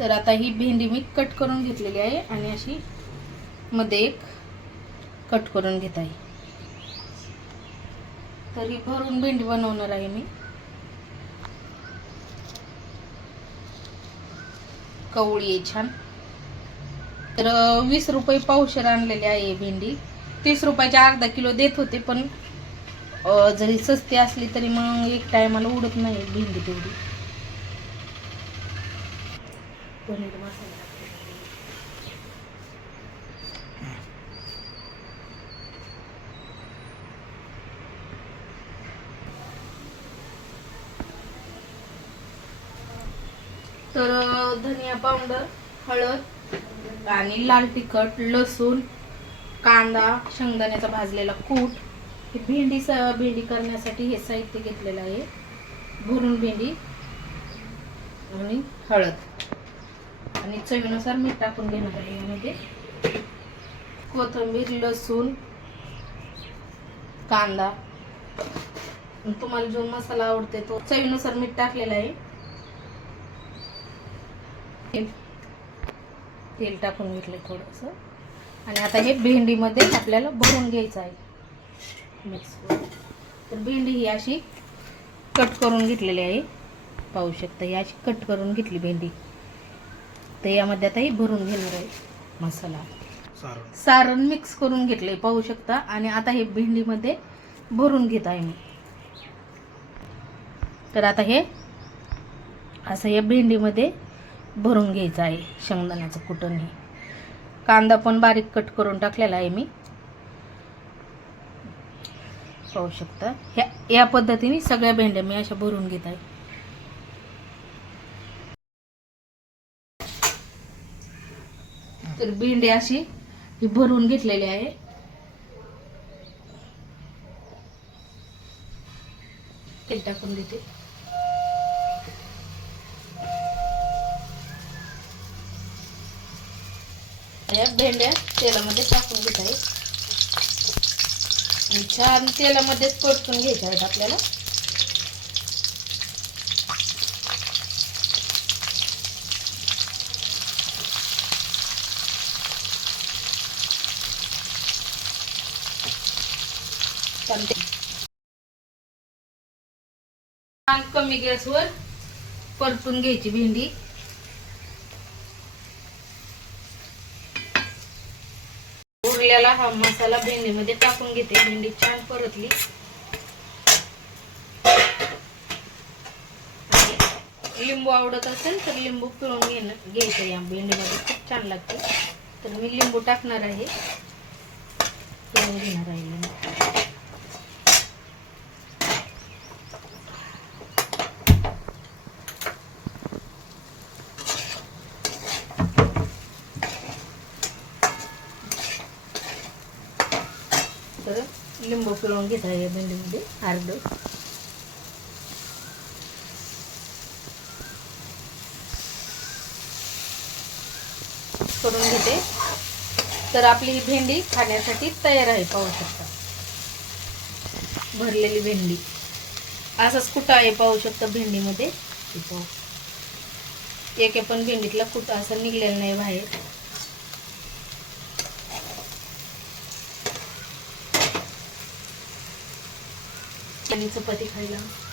तर आता ही भेंडी मी कट करून घेतलेली आहे आणि अशी मध्ये एक कट करून घेत आहे. तर ही भरून भेंडी बनवणार आहे मी. कवळी आहे छान. तर वीस रुपये पावशेर आणलेली आहे भेंडी. तीस रुपयाच्या अर्धा किलो देत होते पण जरी सस्ती असली तरी मग एक टायमाला उडत नाही भेंडी तेवढी. पनीर मसाला. तर धनिया पावडर हळद आणि लाल तिखट लसूण कांदा शेंगदाण्याचा भाजलेला कूट. हे भेंडी स भेंडी करण्यासाठी हे साहित्य घेतलेलं आहे. भरून भेंडी आणि हळद. आणि चवीनुसार मीठ टाकून घेणार आहे यामध्ये कोथिंबीर लसूण कांदा. तुम्हाला जो मसाला आवडते तो चवीनुसार मीठ टाकलेला आहे. तेल. तेल टाकून घेतलं थोडंसं. आणि आता हे भेंडीमध्ये आपल्याला भरून घ्यायचं आहे. मिक्स करून. तर भेंडी ही अशी कट करून घेतलेली आहे. पाहू शकता ही अशी कट करून घेतली भेंडी. तर यामध्ये आता ही भरून घेणार आहे मसाला. सारण. मिक्स करून घेतले पाहू शकता. आणि आता हे भेंडीमध्ये भरून घेत आहे मी. तर आता हे असं या भेंडीमध्ये भरून घ्यायचं आहे शेंगदाण्याचं कुटण हे. कांदा पण बारीक कट करून टाकलेला आहे मी. पाहू शकता. ह्या या पद्धतीने सगळ्या भेंड्या मी अशा भरून घेत आहे. तर भेंडी अशी ही भरून घेतलेली आहे. तेल टाकून देते. या भेंड्या तेलामध्ये टाकून घेत आहे. आणि छान तेलामध्येच परतून घ्यायच्या आहेत आपल्याला. छान कमी गॅसवर परतून घ्यायची भेंडी. उरलेला हा मसाला भेंडीमध्ये टाकून घेते. भेंडी छान परतली. लिंबू आवडत असेल तर लिंबू पिळून घेणं घ्यायचं या भेंडीमध्ये. खूप छान लागते. तर मी लिंबू टाकणार आहे. पिळून घेणार आहे लिंबू तर लिंबू पिळून घेत आहे भेंडीमध्ये अर्ध. करून घेते. तर आपली ही भेंडी खाण्यासाठी तयार आहे पाहू शकता. भरलेली भेंडी. असाच कुठं आहे पाहू शकता भेंडीमध्ये? एक पाहू. एके पण भेंडीतला कुठं असं निघलेलं नाही बाहेर. चपाती खायला.